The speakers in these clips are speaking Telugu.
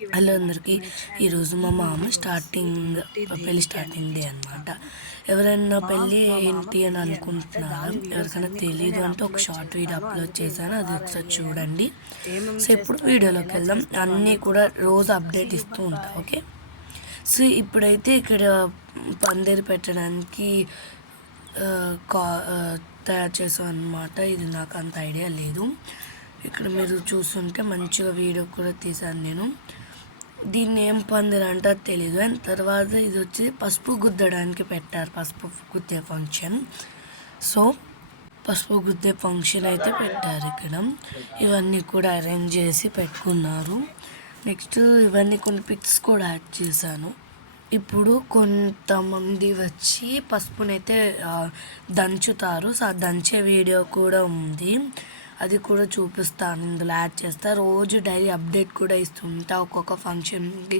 హలో అందరికీ. ఈరోజు మా మామ పెళ్ళి స్టార్టింగ్ డే అనమాట. ఎవరైనా పెళ్ళి ఏంటి అని అనుకుంటున్నారా? ఎవరికైనా తెలీదు అంటే ఒక షార్ట్ వీడియో అప్లోడ్ చేశాను, అది ఒకసారి చూడండి. సో ఇప్పుడు వీడియోలోకి వెళ్దాం. అన్నీ కూడా రోజు అప్డేట్ ఇస్తూ ఉంటా. ఓకే, సో ఇప్పుడైతే ఇక్కడ పందిరి పెట్టడానికి తయారు చేసాం అనమాట. ఇది నాకు అంత ఐడియా లేదు. ఇక్కడ మీరు చూస్తుంటే మంచిగా వీడియో కూడా తీశాను నేను. దీన్ని ఏం పందిరి అంటారు తెలీదు. అండ్ తర్వాత ఇది వచ్చి పసుపు గుద్దడానికి పెట్టారు, పసుపు గుద్దే ఫంక్షన్. సో పసుపు గుద్దే ఫంక్షన్ అయితే పెట్టారు ఇక్కడ. ఇవన్నీ కూడా అరేంజ్ చేసి పెట్టుకున్నారు. నెక్స్ట్ ఇవన్నీ కొన్ని పిక్స్ కూడా యాడ్ చేశాను. ఇప్పుడు కొంతమంది వచ్చి పసుపునైతే దంచుతారు. సో ఆ దంచే వీడియో కూడా ఉంది, అది కూడా చూపిస్తాను, ఇందులో యాడ్ చేస్తా. రోజు డైలీ అప్డేట్ కూడా ఇస్తుంటా. ఒక్కొక్క ఫంక్షన్కి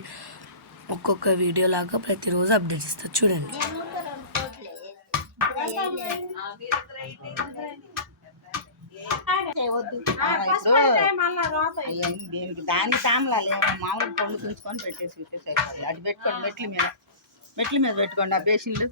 ఒక్కొక్క వీడియో లాగా ప్రతిరోజు అప్డేట్ ఇస్తా. చూడండి. దానికి తామలాలు మామూలు పండు తుంచుకొని పెట్టేసి అయిపోతుంది. అది పెట్టుకోండి, మెట్ల మీద పెట్టుకోండి ఆ బేసిన్లు.